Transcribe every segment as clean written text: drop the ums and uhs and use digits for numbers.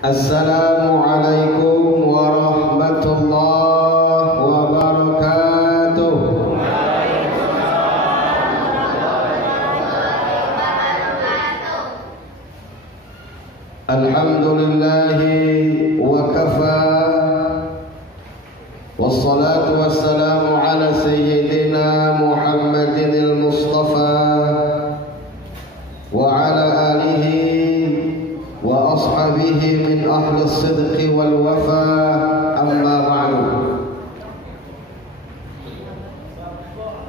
Assalamualaikum warahmatullahi wabarakatuh. Alhamdulillahi wa kafa, wassalatu wassalamu ala sayyidina Muhammadin al-Mustafa wa ala alihi wa ashabihi min ahli sidqi wal wafa, amma ba'du.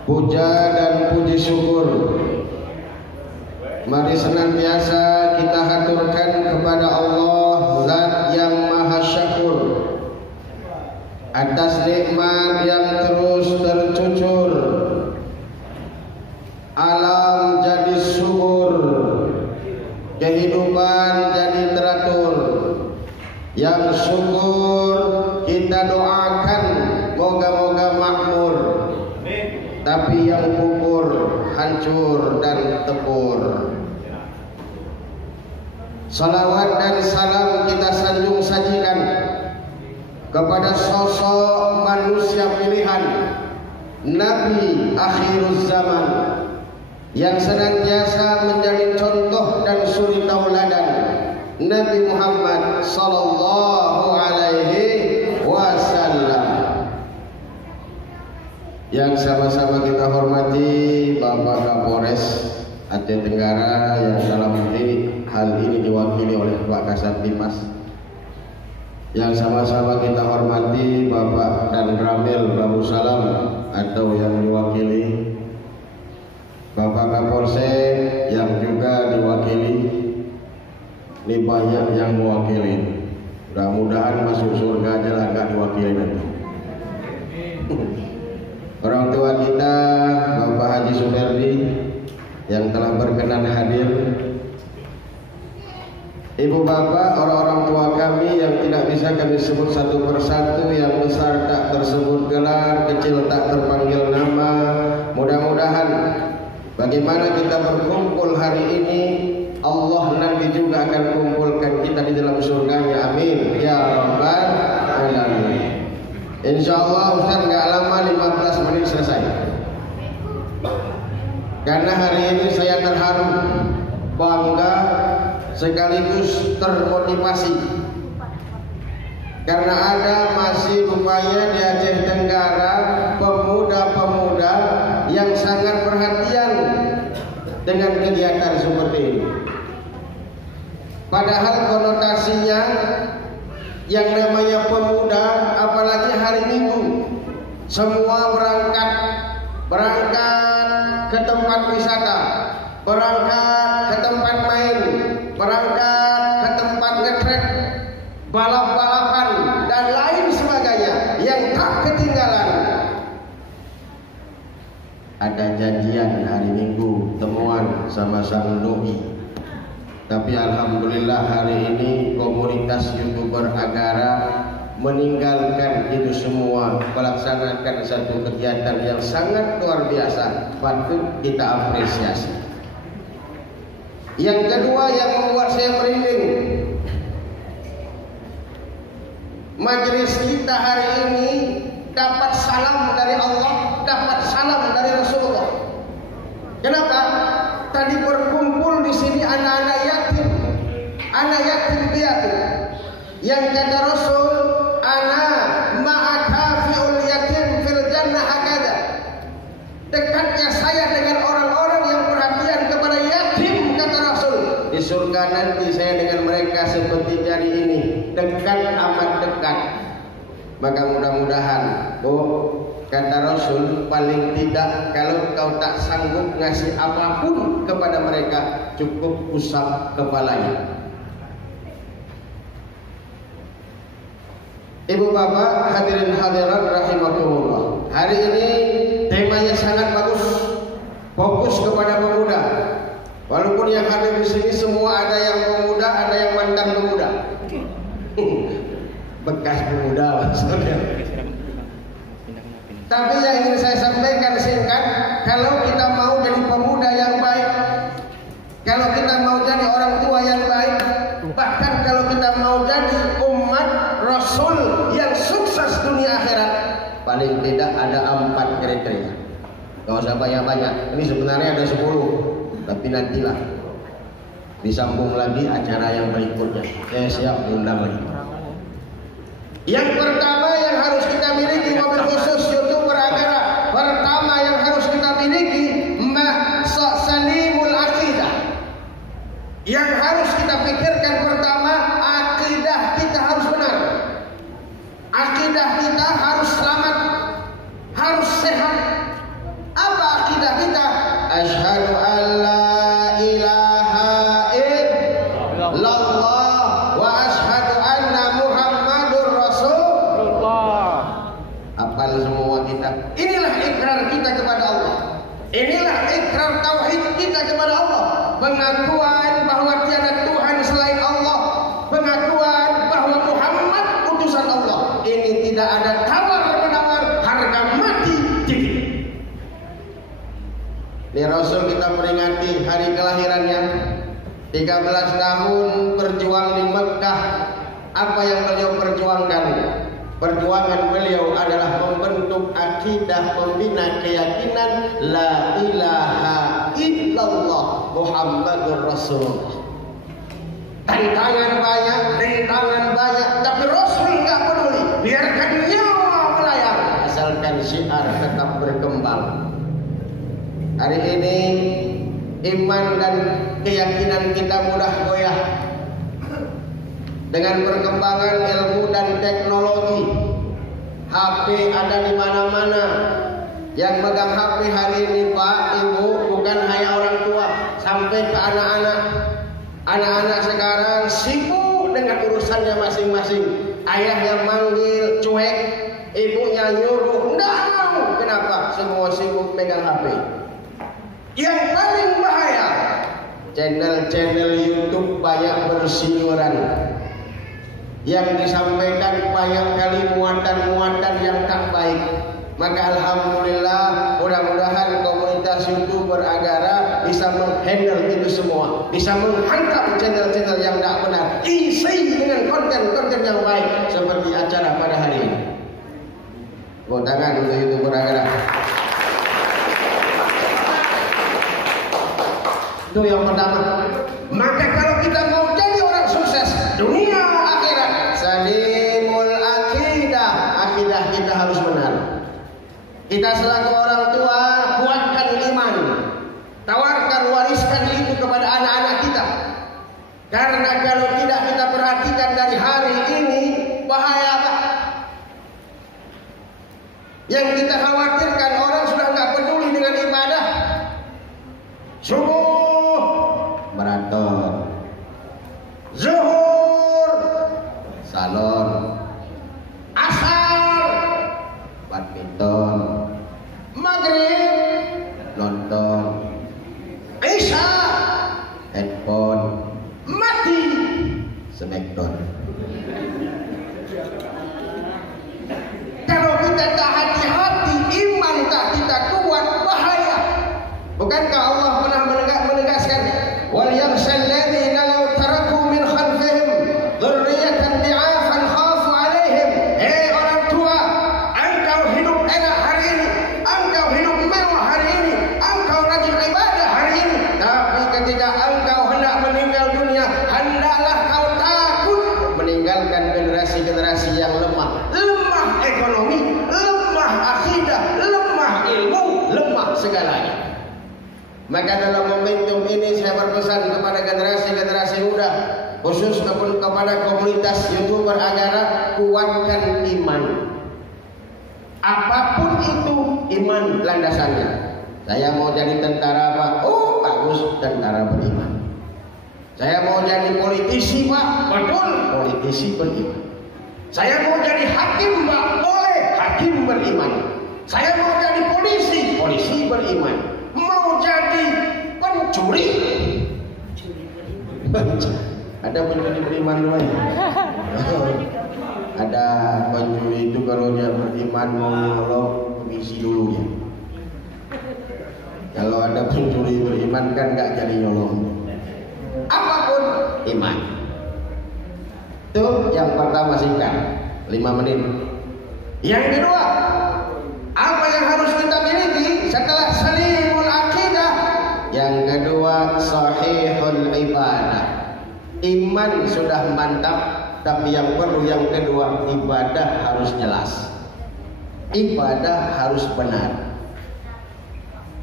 Puja dan puji syukur mari senantiasa kita haturkan kepada Allah Zat yang Maha Syakur atas nikmat yang terus tercucur. Alam jadi subur, kehidupan jadi teratur. Yang syukur kita doakan moga-moga makmur, tapi yang kufur hancur dan tebur. Salawat dan salam kita sanjung sajikan kepada sosok manusia pilihan, Nabi akhiruz zaman, yang senantiasa menjadi contoh dan suri tauladan, Nabi Muhammad sallallahu alaihi wasallam. Yang sama-sama kita hormati Bapak Kapolres Aceh Tenggara, yang dalam hal ini diwakili oleh Pak Kasat Dimas. Yang sama-sama kita hormati Bapak dan Ramil Babu Salam, atau yang diwakili Bapak Kapolsek, yang juga diwakili. Ini banyak yang mewakili. Mudah-mudahan masuk surga aja lah, gak diwakili nanti. Orang tua kita Bapak Haji Sumerdi yang telah berkenan hadir, ibu bapak, orang-orang tua kami yang tidak bisa kami sebut satu persatu, yang besar tak tersebut gelar, kecil tak terpanggil nama. Mudah-mudahan bagaimana kita berkumpul hari ini, Allah nanti juga akan kumpulkan kita di dalam surganya. Amin ya rabbal alamin. Insyaallah Ustaz nggak lama, 15 menit selesai. Karena hari ini saya terharu, bangga, sekaligus termotivasi. Karena ada masih upaya di Aceh Tenggara pemuda-pemuda yang sangat perhatian dengan kegiatan seperti ini. Padahal konotasinya yang namanya pemuda, apalagi hari Minggu, semua berangkat ke tempat wisata, berangkat ke tempat main, berangkat ke tempat ngetrek, balap-balapan dan lain sebagainya. Yang tak ketinggalan, ada janjian hari Minggu temuan sama sang doi. Tapi alhamdulillah hari ini komunitas YouTuber Agara meninggalkan itu semua, melaksanakan satu kegiatan yang sangat luar biasa, patut kita apresiasi. Yang kedua yang membuat saya merinding, majelis kita hari ini dapat salam dari Allah, dapat salam dari Rasulullah. Kenapa? Tadi berkumpul di sini anak-anak yatim piatu, yang kata Rasul, ana ma'akafiul yatim fil jannah hakada. Dekatnya saya dengan orang-orang yang perhatian kepada yatim, kata Rasul, di surga nanti saya dengan mereka seperti jari ini, dekat amat dekat. Maka mudah-mudahan, kata Rasul, paling tidak kalau kau tak sanggup ngasih apapun kepada mereka, cukup usap kepalanya. Ibu bapak, hadirin hadirat rahimakumullah, hari ini temanya sangat bagus, fokus kepada pemuda. Walaupun yang hadir di sini semua ada yang pemuda, ada yang mantan pemuda, bekas pemuda maksudnya. Tapi yang ingin saya sampaikan singkat, kalau kita mau jadi pemuda yang baik, kalau kita mau jadi orang tua yang baik, bahkan kalau kita mau jadi kriteria. Gak usah banyak-banyak. Ini sebenarnya ada 10, tapi nantilah disambung lagi acara yang berikutnya. Saya siap undang lagi. Yang pertama yang harus kita miliki mobil khusus YouTuber Agara. Pertama yang harus kita miliki salimul akidah. Yang harus kita pikirkan pertama, akidah kita harus benar. Akidah kita harus selamat, harus sehat. Apa akidah kita? Asyhadu an la ilaha illallah wa asyhadu anna Muhammadur Rasulullah. Apal semua kita. Inilah ikrar kita kepada Allah. Inilah ikrar tauhid kita kepada Allah. Pengakuan bahwa tiada Tuhan selain Allah. Pengakuan bahwa Muhammad utusan Allah. Ini tidak ada tawar-menawar, harga mati dikit. Ini Rasul kita peringati hari kelahirannya, 13 tahun berjuang di Mekah. Apa yang beliau perjuangkan? Perjuangan beliau adalah membentuk akidah, membina keyakinan la ilaha illallah Muhammadur Rasulullah. Tantangan banyak, rintangan banyak, tapi Rasul nggak peduli. Biarkan nyawa melayang, asalkan syiar tetap berkembang. Hari ini iman dan keyakinan kita mudah goyah dengan perkembangan ilmu dan teknologi. HP ada di mana-mana. Yang megang HP hari ini Pak, Ibu, bukan hanya orang tua, sampai ke anak-anak. Anak-anak sekarang sibuk dengan urusannya masing-masing. Ayahnya manggil cuek, ibunya nyuruh enggak mau. Kenapa? Semua sibuk megang HP. Yang paling bahaya, channel-channel YouTube banyak berseliweran. Yang disampaikan banyak kali muatan-muatan yang tak baik. Maka alhamdulillah, mudah-mudahan komunitas YouTuber Agara bisa menghandle itu semua, bisa menghantam channel-channel yang tak benar, isi dengan konten-konten yang baik seperti acara pada hari ini. Tepuk tangan untuk YouTuber Agara. Itu yang pertama. Maka kalau kita mau jadi orang sukses dunia akhirat, salimul akidah, akidah kita harus benar. Kita selaku orang tua kuatkan iman, tawarkan, wariskan itu kepada anak-anak kita. Karena kalau tidak kita perhatikan dari hari ini, bahaya Pak. Yang kita khawatirkan orang sudah nggak peduli dengan ibadah. Subuh maraton, zuhur salon, asar badminton, maghrib nonton, isya handphone, mati smackdown. Kalau kita tak hati-hati, iman tak kita kuat, bahaya. Bukankah Allah pernah menegaskan, wal yakhshal ladzina law taraku min khalfihim dzurriyyatan dhi'afan khafu 'alaihim. Hei orang tua, engkau hidup enak hari ini, engkau hidup mewah hari ini, engkau rajin ibadah hari ini, tapi ketika engkau hendak meninggal dunia, hendaklah kau takut meninggalkan generasi-generasi yang lemah ekonomi, lemah akidah, lemah ilmu, lemah segalanya. Maka dalam momentum ini saya berpesan kepada generasi-generasi muda, khusus kepada komunitas YouTuber Agara, kuatkan iman. Apapun itu iman landasannya. Saya mau jadi tentara Pak, oh bagus, tentara beriman. Saya mau jadi politisi Pak, betul, politisi beriman. Saya mau jadi hakim Pak, boleh, hakim beriman. Saya mau jadi polisi, polisi beriman. Mau jadi pencuri, ada pencuri beriman lain. Ada pencuri itu kalau dia beriman mau nyolong komisi dulu ya. Kalau ada pencuri beriman kan nggak jadi nyolong. Apapun iman. Itu yang pertama, singkat 5 menit. Yang kedua, apa yang harus kita miliki? Iman sudah mantap, tapi yang perlu yang kedua, ibadah harus jelas. Ibadah harus benar.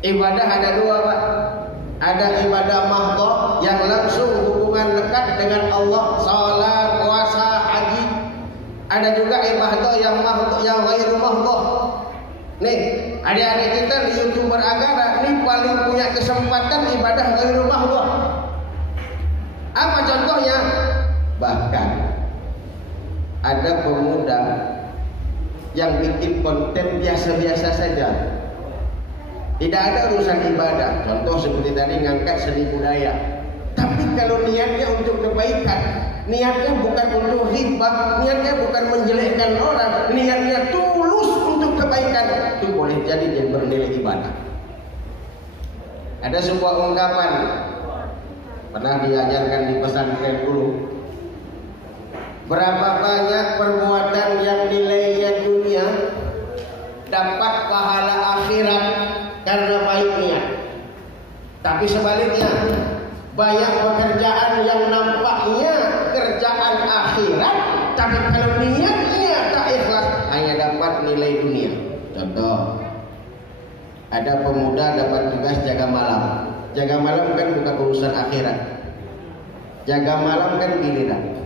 Ibadah ada dua, Pak. Ada ibadah mahdhah yang langsung hubungan lekat dengan Allah, salat, puasa, haji. Ada juga ibadah yang mahdhah, yang ghairu mahdhah. Nih, adik-adik kita di YouTuber agama nih paling punya kesempatan ibadah ghairu mahdhah. Apa contohnya? Bahkan ada pemuda yang bikin konten biasa-biasa saja. Tidak ada urusan ibadah. Contoh seperti tadi ngangkat seni budaya. Tapi kalau niatnya untuk kebaikan, niatnya bukan untuk hibah, niatnya bukan menjelekkan orang, niatnya tulus untuk kebaikan, itu boleh jadi bernilai ibadah. Ada sebuah ungkapan pernah diajarkan di pesantren dulu. Berapa banyak perbuatan yang nilainya dunia dapat pahala akhirat karena baik niat. Tapi sebaliknya, banyak pekerjaan yang nampaknya kerjaan akhirat, tapi kalau niatnya tak ikhlas hanya dapat nilai dunia. Contoh, ada pemuda dapat tugas jaga malam. Jaga malam kan bukan urusan akhirat. Jaga malam kan giliran.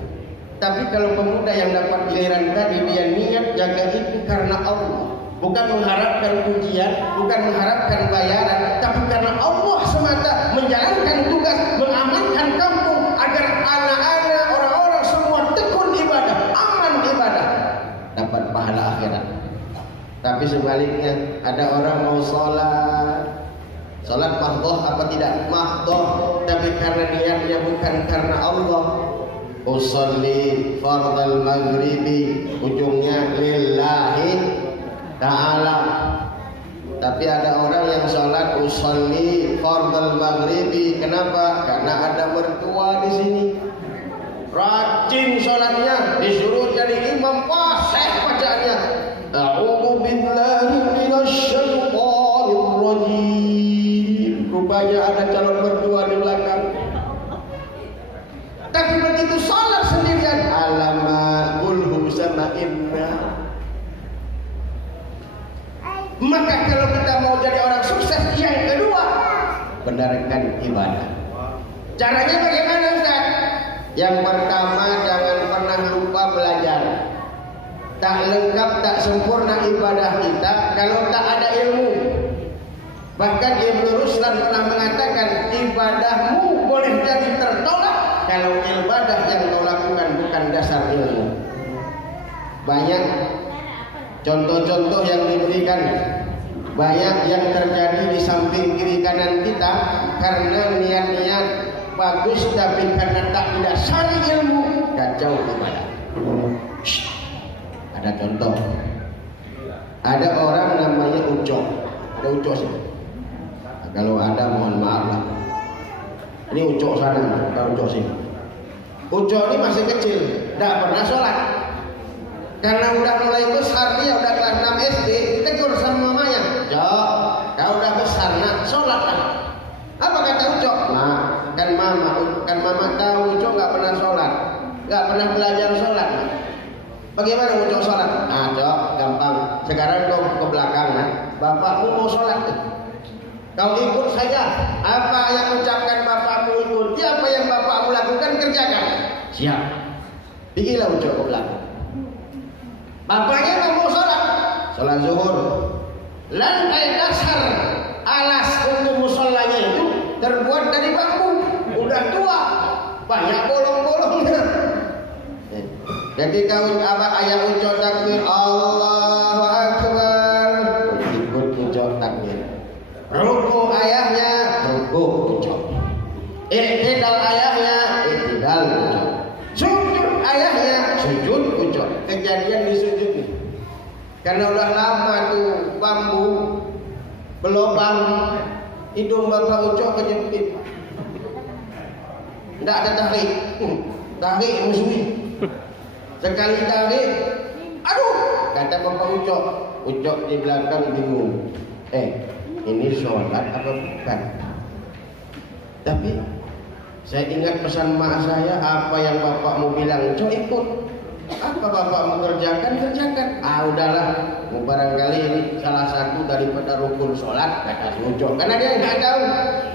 Tapi kalau pemuda yang dapat giliran tadi, dia niat jaga itu karena Allah, bukan mengharapkan pujian, bukan mengharapkan bayaran, tapi karena Allah semata, menjalankan tugas, mengamankan kampung agar anak-anak, orang-orang semua tekun ibadah, aman ibadah, dapat pahala akhirat. Tapi sebaliknya, ada orang mau sholat mahdhah apa tidak? Mahdhah, tapi karena niatnya bukan karena Allah. Usolli fardal maghribi, ujungnya lillahi ta'ala. Tapi ada orang yang sholat usolli fardal maghribi. Kenapa? Karena ada mertua di sini. Rajin sholatnya, disuruh jadi imam, fasih bacaannya. A'udzu billahi minasyaitonir rajim. Rupanya ada calon mertua di belakang. Tapi begitu sholat sendirian, alama ulhu sama inna. Maka kalau kita mau jadi orang sukses, yang kedua, benarkan ibadah. Caranya bagaimana, Ustaz? Yang pertama, jangan pernah lupa belajar. Tak lengkap, tak sempurna ibadah kita kalau tak ada ilmu. Bahkan Ibnu Ruslan pernah mengatakan, ibadahmu boleh jadi tertolak kalau ibadah yang kau lakukan bukan dasar ilmu. Banyak contoh-contoh yang diberikan, banyak yang terjadi di samping kiri kanan kita karena niat-niat bagus, tapi karena tak didasari ilmu, kacau ibadah. Ada contoh, ada orang namanya Ucok. Ada Ucok sih. Kalau ada mohon maaf lah. Ini Ucok sana, bukan Ucok sini. Ucok ini masih kecil, tidak pernah sholat. Karena udah mulai besar, dia udah kelas 6 SD, ditegur sama mamanya. Cok, kau udah besar, nak sholat kan? Apa kata Ucok? Nah, kan mama tahu Ucok nggak pernah sholat, nggak pernah belajar sholat. Nah. Bagaimana Ucok sholat? Ah, Cok, gampang. Sekarang kau ke belakang, nah. Bapakmu mau sholat tuh. Kau ikut saja. Apa yang ucapkan bapakmu ikuti, apa yang bapakmu lakukan kerjakan. Siap. Pergilah Ucok ke belakang. Bapaknya nggak mau sholat zuhur. Lantai dasar alas untuk musolanya itu terbuat dari bambu. Udah tua, banyak bolong-bolongnya. Jadi kau ayah Ucok takbir, Allahu Akbar, ikut Ucok takbir. Ruku ayahnya, ruku Ucok. Iktidal ayahnya, iktidal Ucok. Sujud ayahnya, sujud Ucok. Kejadian di sujud nih. Karena udah lama tuh bambu belobang, hidung bapak Ucok kejepit. Tidak ada tarik, tarik musuhi. Sekali tarik, aduh, kata bapak Ucok. Ucok di belakang bingung. Ini sholat apa bukan? Tapi Saya ingat pesan mak saya, apa yang bapak mau bilang, Cok ikut. Apa bapak mau kerjakan, kerjakan. Udahlah, barangkali ini salah satu daripada rukun sholat, kata si Uco. Karena dia nggak tahu.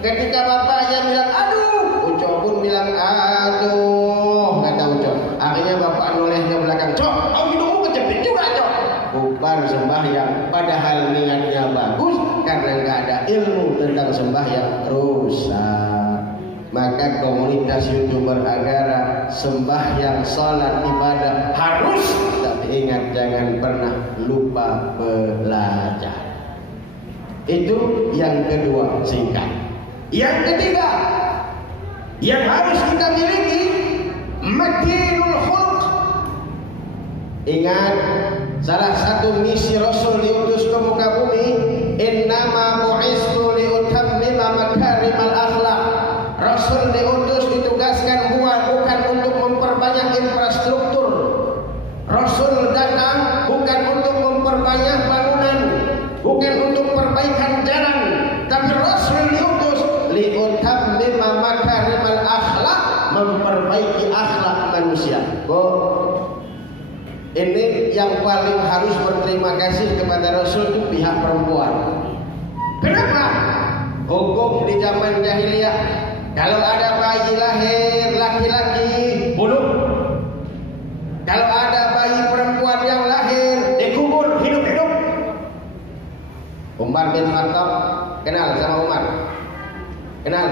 Ketika bapaknya bilang, aduh, Uco pun bilang, aduh, kata Uco. Akhirnya bapak noleh ke belakang, Cok, hidungmu kejepit juga, Cok. Bukan sembahyang, padahal niatnya bagus, karena nggak ada ilmu tentang sembahyang, rusak. Maka komunitas YouTuber agara, sembahyang, salat, ibadah harus, tapi ingat jangan pernah lupa belajar. Itu yang kedua, singkat. Yang ketiga yang harus kita miliki, makinul khulq. Ingat, salah satu misi Rasul diutus ke muka bumi, innama bu'istu liutammima makarimal akhlaq. Rasul diutus, ditugaskan bukan untuk memperbanyak infrastruktur. Rasul datang bukan untuk memperbanyak bangunan, bukan untuk perbaikan jalan, tapi Rasul diutus liutammima makarimal akhlaq, memperbaiki akhlak manusia. Ini yang paling harus berterima kasih kepada Rasul itu pihak perempuan. Kenapa? Hukum di zaman jahiliyah, kalau ada bayi lahir laki-laki, bunuh. Kalau ada bayi perempuan yang lahir, dikubur hidup-hidup. Umar bin Khattab, kenal sama Umar? Kenal?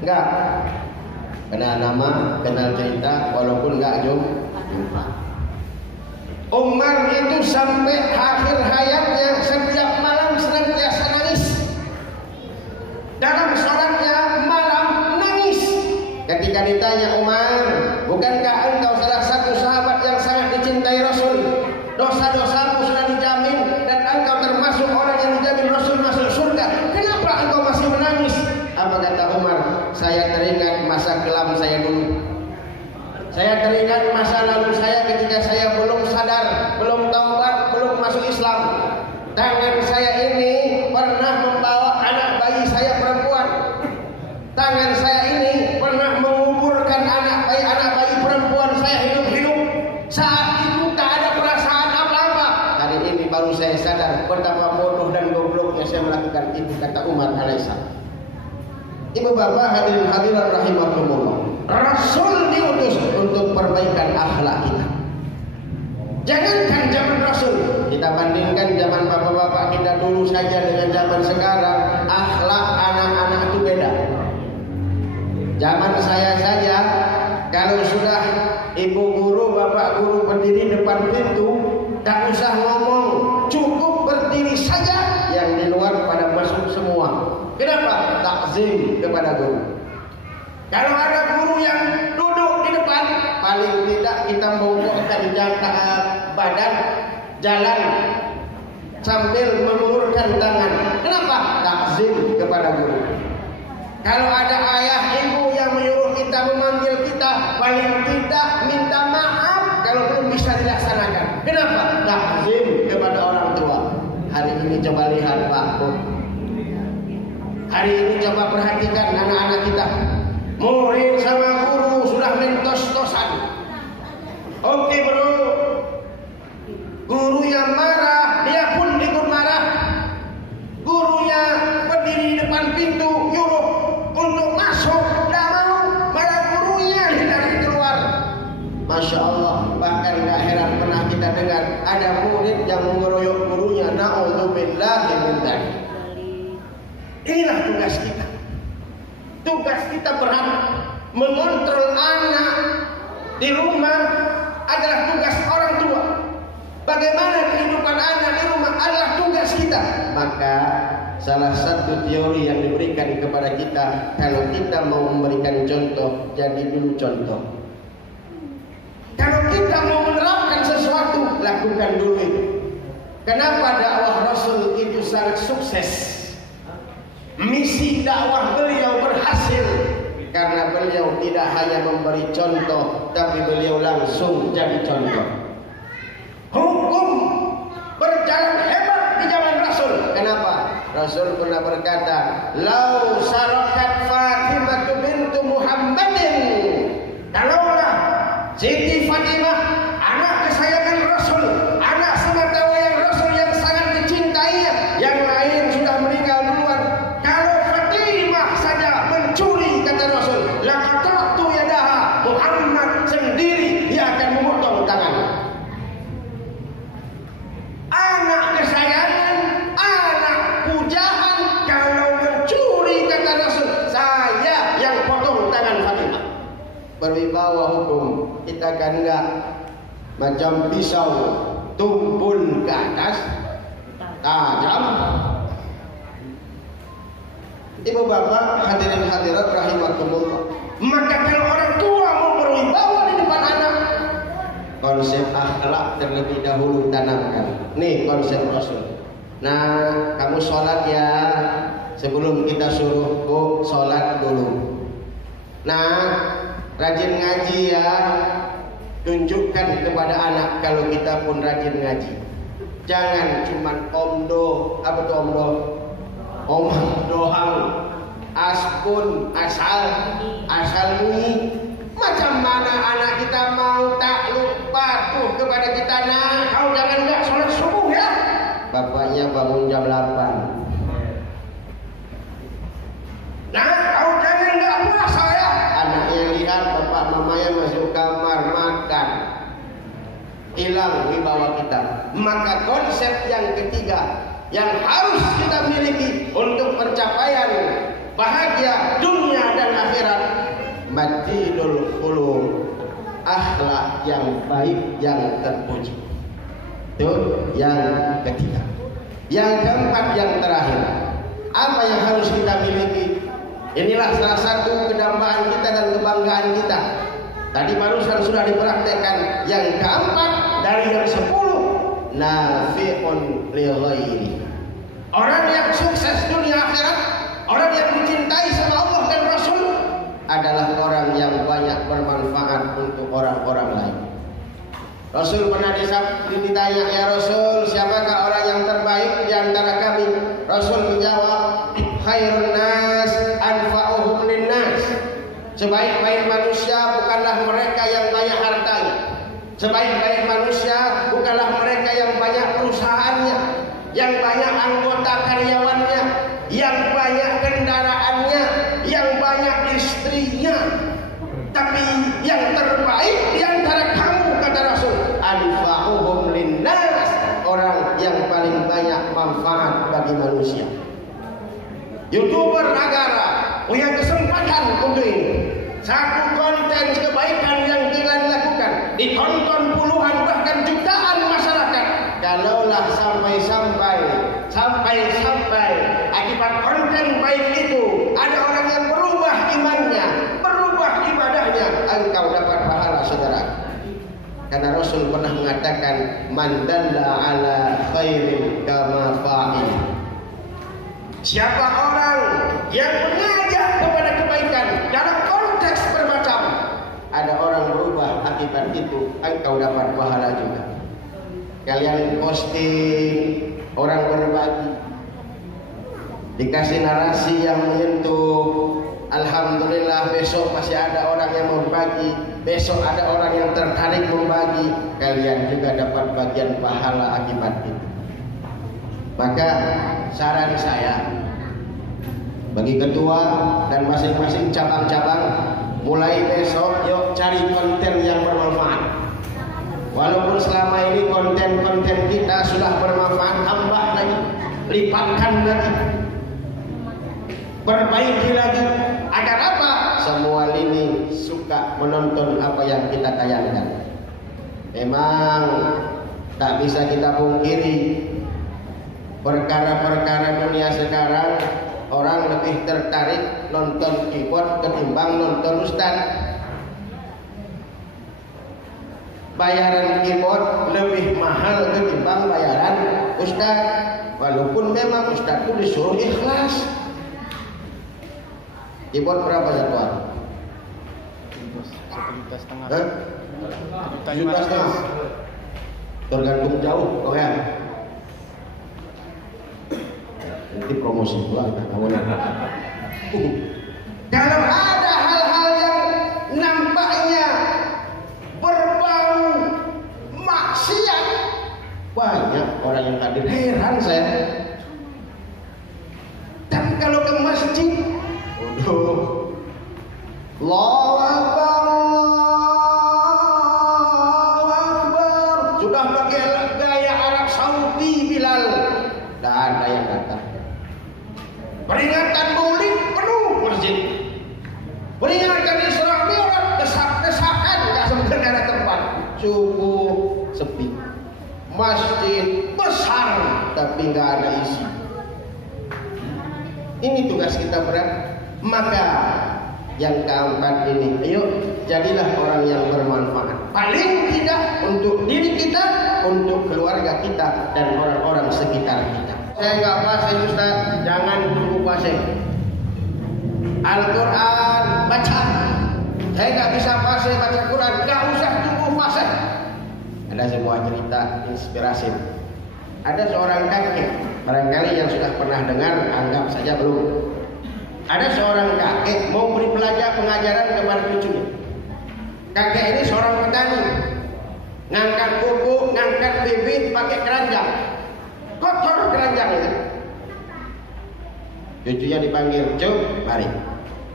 Enggak? Kenal nama, kenal cerita, walaupun enggak jumpa. Umar itu sampai akhir hayatnya setiap malam senantiasa nangis. Dalam sholatnya malam nangis. Ketika ditanya, Umar, bukankah engkau salah satu sahabat yang sangat dicintai Rasul? Dosa-dosamu sudah dijamin dan engkau termasuk orang yang dijamin Rasul masuk surga. Kenapa engkau masih menangis? Apa kata Umar? Saya teringat masa kelam saya dulu. Saya teringat masa lalu saya ketika saya belum sadar, belum taubat, belum masuk Islam. Tangan saya ini pernah membawa anak bayi saya perempuan. Tangan saya ini pernah menguburkan anak bayi perempuan saya hidup-hidup. Saat itu tak ada perasaan apa-apa. Hari ini baru saya sadar betapa bodoh dan gobloknya saya melakukan itu, kata Umar alaihissalam. Ibu bapak hadirin hadirat rahimakumullah, Rasul diutus untuk perbaikan akhlak kita. Jangankan zaman Rasul, kita bandingkan zaman bapak-bapak kita dulu saja dengan zaman sekarang, akhlak anak-anak itu beda. Zaman saya saja, kalau sudah ibu guru, bapak guru berdiri depan pintu, tak usah ngomong, cukup berdiri saja, yang di luar pada masuk semua. Kenapa? Takzim kepada guru. Kalau ada guru yang duduk di depan, paling tidak kita membongkokkan badan, jalan sambil mengulurkan tangan. Kenapa? Takzim kepada guru. Kalau ada ayah ibu yang menyuruh kita, memanggil kita, paling tidak minta maaf kalau belum bisa dilaksanakan. Kenapa? Takzim kepada orang tua. Hari ini coba lihat Pak Bu. Hari ini coba perhatikan anak-anak kita. Murid sama guru sudah mentos-tosan. Oke bro, gurunya marah, dia pun ikut marah. Gurunya berdiri di depan pintu, nyuruh untuk masuk, tidak mau, malah gurunya ditarik keluar. Masya Allah, bahkan gak heran pernah kita dengar ada murid yang mengeroyok gurunya. Na'udzubillahi min dzalik. Inilah tugas kita. Tugas kita berat. Mengontrol anak di rumah adalah tugas orang tua. Bagaimana kehidupan anak di rumah adalah tugas kita. Maka salah satu teori yang diberikan kepada kita, kalau kita mau memberikan contoh, jadi dulu contoh. Kalau kita mau menerapkan sesuatu, lakukan dulu itu. Kenapa dakwah Rasul itu sangat sukses? Misi dakwah beliau berhasil karena beliau tidak hanya memberi contoh, tapi beliau langsung jadi contoh. Hukum berjalan hebat di zaman Rasul. Kenapa? Rasul pernah berkata, "Lau sarakat Fatimah binti bintu Muhammadin. Kalaulah Siti Fatimah, anak kesayangan Rasul, anak sematawayang Rasul yang sangat dicintainya, yang lain sudah meninggal duluan. Kalau Fatimah saja mencuri, kata Rasul, laqata'tu yadaha, Muhammad sendiri dia akan memotong tangannya. Anak kesayangan, anak pujaan, kalau mencuri, kata Rasul, saya yang potong tangan Fatimah. Berwibawa hukum, kita kan enggak macam pisau tumpul ke atas tajam. Ibu bapak hadirin hadirat rahimakumullah, maka kalau orang tua mau berwibawa di depan anak, konsep akhlak terlebih dahulu tanamkan. Nih konsep Rasul. Nah, kamu sholat ya, sebelum kita suruh sholat dulu. Nah, rajin ngaji ya, tunjukkan kepada anak kalau kita pun rajin ngaji. Jangan cuman omdo, apa tuh omdo? Omah doang, aspun, asal bunyi. Macam mana anak kita mau takluk patuh kepada kita? Nah, kau jangan enggak sholat subuh ya. Bapaknya bangun jam 8. Nah, kau jangan enggak puasa ya. Anaknya lihat bapak mamanya masuk kamar makan. Hilang wibawa kita. Maka konsep yang ketiga yang harus kita miliki untuk pencapaian bahagia dunia dan akhirat, matidul khuluq, akhlak yang baik yang terpuji. Itu yang ketiga. Yang keempat, yang terakhir, apa yang harus kita miliki? Inilah salah satu kedambaan kita dan kebanggaan kita. Tadi barusan sudah dipraktekkan. Yang keempat dari yang 10, nafi'un li ghairi. Orang yang sukses dunia akhirat, orang yang dicintai sama Allah dan Rasul, adalah orang yang banyak bermanfaat untuk orang-orang lain. Rasul pernah ditanya, ya Rasul, siapakah orang yang terbaik di antara kami? Rasul menjawab, khairun nas anfa'uhum linnas. Sebaik-baik manusia bukanlah mereka yang banyak hartanya. Sebaik-baik manusia bukanlah mereka yang banyak perusahaannya, yang banyak anggota karyawannya, yang banyak kendaraannya, yang banyak istrinya. Tapi yang terbaik di antara kamu, kata Rasul, anfa'uhum linnas, orang yang paling banyak manfaat bagi manusia. YouTuber negara punya kesempatan untuk ini. Satu konten kebaikan yang kita lakukan ditonton puluhan bahkan jutaan masyarakat. Kalaulah sampai akibat konten baik itu ada orang yang berubah imannya, berubah ibadahnya, engkau dapat pahala, saudara. Karena Rasul pernah mengatakan, man dalla ala khairin kama fa'il. Siapa orang yang mengajak kepada kebaikan dalam konteks bermacam, ada orang berubah akibat itu, engkau dapat pahala juga. Kalian posting, orang berbagi, dikasih narasi yang menyentuh, alhamdulillah besok masih ada orang yang membagi, besok ada orang yang tertarik membagi, kalian juga dapat bagian pahala akibat itu. Maka saran saya bagi ketua dan masing-masing cabang-cabang, mulai besok yuk cari konten yang bermanfaat. Walaupun selama ini konten-konten kita sudah bermanfaat, tambah lagi, lipatkan lagi, perbaiki lagi. Agar apa? Semua lini suka menonton apa yang kita tayangkan. Memang tak bisa kita pungkiri, perkara-perkara dunia sekarang orang lebih tertarik nonton keyboard ketimbang nonton ustaz. Bayaran keyboard lebih mahal ketimbang bayaran ustaz. Walaupun memang ustaz itu disuruh ikhlas. Keyboard berapa ya tuan? 1,5 juta. Tergantung jauh, oke? Nanti promosi pula kita. Kalau ada hal-hal maksiat. Banyak orang yang hadir, heran saya. Tapi kalau ke masjid, waduh, Allahu Akbar, Allahu Akbar, sudah pakai gaya Arab Saudi Bilal, tidak ada yang datang. Peringatan Maulid penuh masjid, peringatan Isra Mi'raj desak-desakan, nggak sebenarnya ada tempat. Subuh sepi, masjid besar tapi nggak ada isi. Ini tugas kita berat. Maka yang keempat ini, ayo jadilah orang yang bermanfaat. Paling tidak untuk diri kita, untuk keluarga kita dan orang-orang sekitar kita. Saya nggak fasih Ustaz, jangan tunggu fasih. Al-Quran baca. Saya nggak bisa fasih baca Quran, nggak usah tunggu fasih. Ada sebuah cerita inspirasi. Ada seorang kakek, barangkali yang sudah pernah dengar, anggap saja belum. Ada seorang kakek mau beri pengajaran kepada cucunya. Kakek ini seorang petani, ngangkat pupuk, ngangkat bibit pakai keranjang, kotor keranjang itu. Cucunya dipanggil, "Cuk, mari."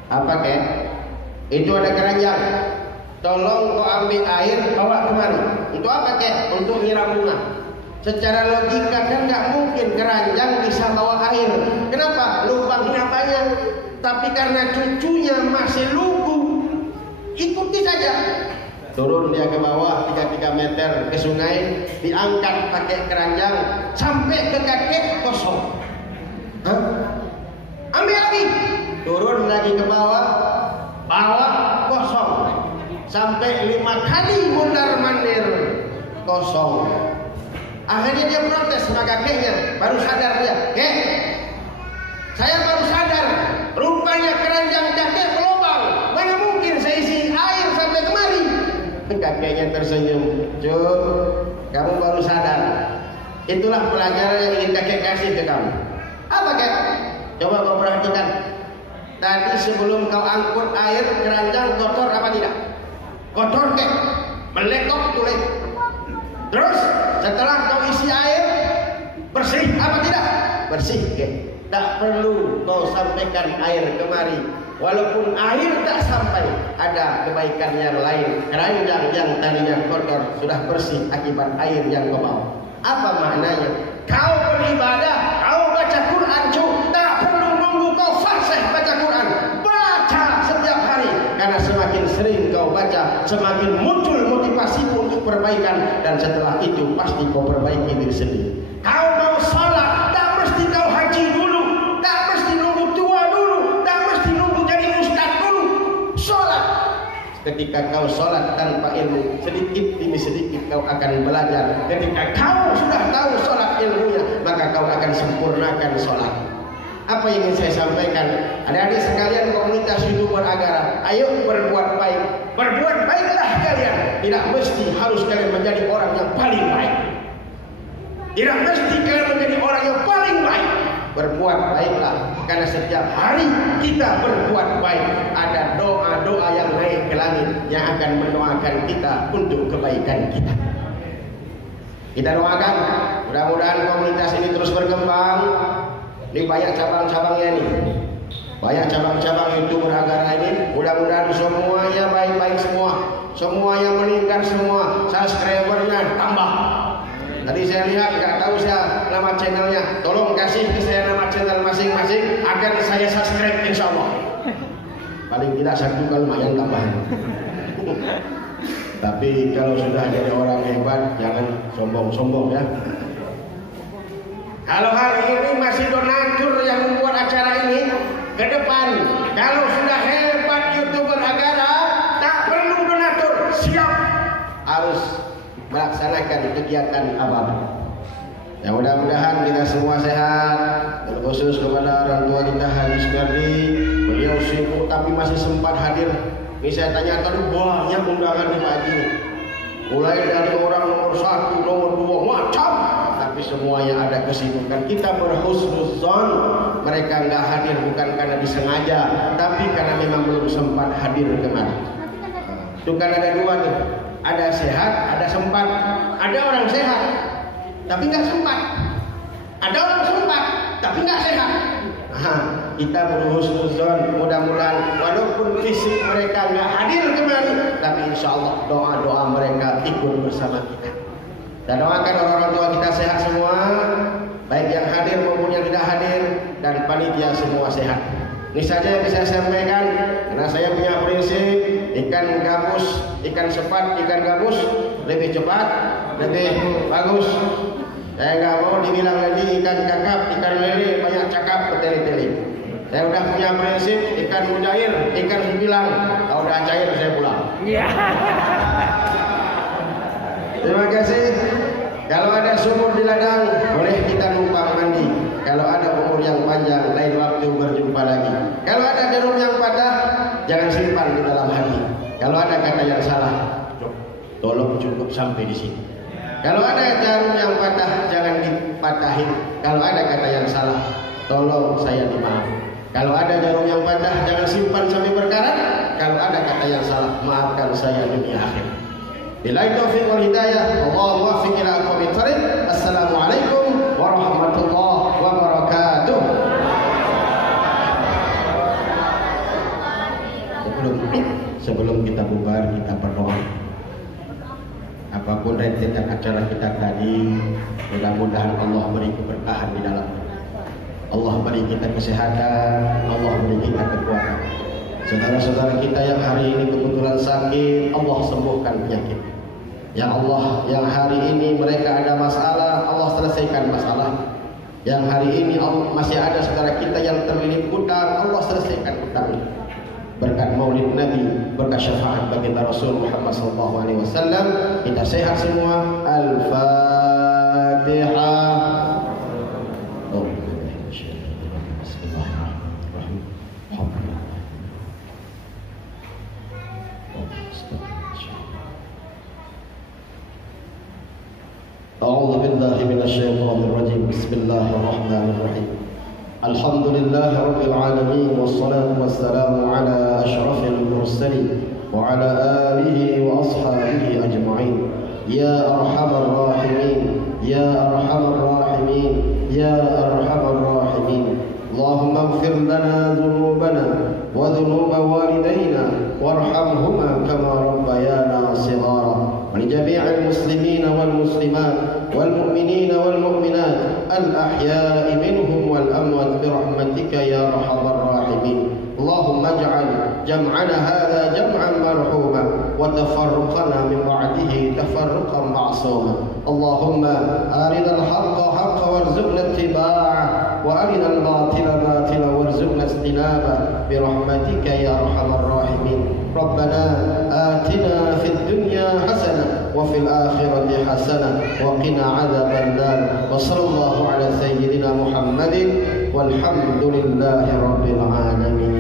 "Apa kek?" "Itu ada keranjang, tolong kau ambil air bawa kemari." "Untuk apa kek?" "Untuk nyiram bunga." Secara logika kan nggak mungkin keranjang bisa bawa air. Kenapa? Lubangnya banyak. Tapi karena cucunya masih lugu, ikuti saja. Turun dia ke bawah 3 meter ke sungai, diangkat pakai keranjang sampai ke kakek kosong. Hah? Ambil lagi. Turun lagi ke bawah, bawa kosong. Sampai 5 kali mundar-mandir kosong. Akhirnya dia protes sama kakeknya, baru sadar dia, "Kek, saya baru sadar, rupanya keranjang kakek berlubang. Mana mungkin saya isi air sampai kemari?" Kakeknya tersenyum, "Cuk, kamu baru sadar. Itulah pelajaran yang ingin kakek kasih ke kamu." "Apa kek?" "Coba kau perhatikan. Tadi sebelum kau angkut air, keranjang kotor apa tidak?" "Kotor kek, melekok tulen. Terus setelah kau isi air, bersih apa tidak?" "Bersih kek. Tak perlu kau sampaikan air kemari. Walaupun air tak sampai, ada kebaikan yang lain. Keranjang yang tadinya kotor sudah bersih akibat air yang kau bawa." Apa maknanya? Kau beribadah, kau baca Quran, tak perlu nunggu kau fasih baca Quran. Baca setiap hari, karena semakin sering kau baca, semakin muncul motivasi untuk perbaikan, dan setelah itu pasti kau perbaiki diri sendiri. Kau mau salat, tak mesti kau haji dulu, tak mesti nunggu tua dulu, tak mesti nunggu jadi ustaz dulu. Salat. Ketika kau salat tanpa ilmu, sedikit demi sedikit kau akan belajar. Ketika kau sudah tahu salat ilmunya, maka kau akan sempurnakan salat. Apa yang ingin saya sampaikan? Adik-adik sekalian komunitas YouTuber Agara, ayo berbuat baik. Berbuat baiklah kalian. Tidak mesti harus kalian menjadi orang yang paling baik. Tidak mesti kalian menjadi orang yang paling baik. Berbuat baiklah, karena setiap hari kita berbuat baik, ada doa-doa yang naik ke langit yang akan mendoakan kita untuk kebaikan kita. Kita doakan, mudah-mudahan komunitas ini terus berkembang. Ini banyak cabang-cabangnya nih, banyak cabang-cabang YouTuber Agara ini. Mudah-mudahan semuanya baik-baik semua, semuanya meningkat semua, subscribernya tambah. Tadi saya lihat, nggak tahu saya nama channelnya. Tolong kasih ke saya nama channel masing-masing agar saya subscribe, insya Allah. Paling tidak 1 kali lumayan tambahan. Tapi kalau sudah jadi orang hebat, jangan sombong-sombong ya. Kalau hari ini masih donatur yang membuat acara ini, ke depan kalau sudah hebat YouTuber Agara, tak perlu donatur, siap harus melaksanakan kegiatan apapun. Ya, mudah-mudahan kita semua sehat, terkhusus kepada orang tua kita Haji Sukardi. Beliau sibuk tapi masih sempat hadir. Ini saya tanya tadi, banyak undangan di pagi ini, mulai dari orang nomor 1, nomor 2, macam, tapi semuanya ada kesibukan. Kita berhusnuzon, mereka nggak hadir bukan karena disengaja, tapi karena memang belum sempat hadir kemari. Itu kan ada 2 tuh. Ada sehat, ada sempat. Ada orang sehat, tapi nggak sempat. Ada orang sempat, tapi nggak sehat. Kita berhusnuzon, mudah-mudahan walaupun fisik mereka nggak hadir kemari, tapi insya Allah doa-doa mereka ikut bersama kita. Dan doakan orang-orang tua kita sehat semua, baik yang hadir maupun yang tidak hadir, dan panitia semua sehat. Ini saja yang bisa saya sampaikan, karena saya punya prinsip ikan gabus, ikan sepat, ikan gabus lebih cepat, lebih bagus. Saya nggak mau dibilang lagi ikan kakap, ikan lele banyak cakap bertele-tele. Saya udah punya prinsip ikan mujair, ikan sembilang. Kalau udah cair saya pulang. Terima kasih. Kalau ada sumur di ladang, boleh kita numpang mandi. Kalau ada umur yang panjang, lain waktu berjumpa lagi. Kalau ada jarum yang patah, jangan simpan di dalam hati. Kalau ada kata yang salah, tolong cukup sampai di sini. Kalau ada jarum yang patah, jangan dipatahin. Kalau ada kata yang salah, tolong saya dimaafkan. Kalau ada jarum yang patah, jangan simpan sampai berkarat. Kalau ada kata yang salah, maafkan saya dunia akhir. Billahi taufiq wal hidayah. Allahu muwaffiq ila aqwamit thariq. Assalamualaikum warahmatullahi wabarakatuh. Sebelum kita bubar, kita berdoa. Apapun rentetan acara kita tadi, mudah-mudahan Allah beri keberkahan di dalam. Allah beri kita kesehatan, Allah beri kita kekuatan. Saudara-saudara kita yang hari ini kebetulan sakit, Allah sembuhkan penyakit. Ya Allah, yang hari ini mereka ada masalah, Allah selesaikan masalah. Yang hari ini masih ada saudara kita yang terlilit hutang, Allah selesaikan hutang. Berkat maulid Nabi, berkat syafaat baginda Rasul Muhammad SAW, kita sehat semua. Al-Fatihah. أعوذ بالله من الشيطان الرجيم. بسم الله الرحمن الرحيم. الحمد لله رب العالمين، والصلاة والسلام على أشرف المرسلين وعلى آله وأصحابه أجمعين. يا أرحم الراحمين، يا أرحم الراحمين، يا أرحم الراحمين. اللهم اغفر لنا ذنوبنا وذنوب والدينا وارحمهما كما ربيانا صغارا. ولجميع المسلمين والمسلمات والمؤمنين والمؤمنات الأحياء منهم والأموات برحمتك يا أرحم الراحمين. اللهم اجعل جمعنا هذا جمعا مرحوما وتفرقنا من بعده تفرقا معصوما. اللهم أرنا الحق حقا وارزقنا اتباعه، وأرنا الباطل باطلا وارزقنا اجتنابه برحمتك يا أرحم الراحمين. ربنا آتنا في الدنيا حسنة وفي الآخرة حسنة وقنا عذاب النار. وصلى الله على سيدنا محمد والحمد لله رب العالمين.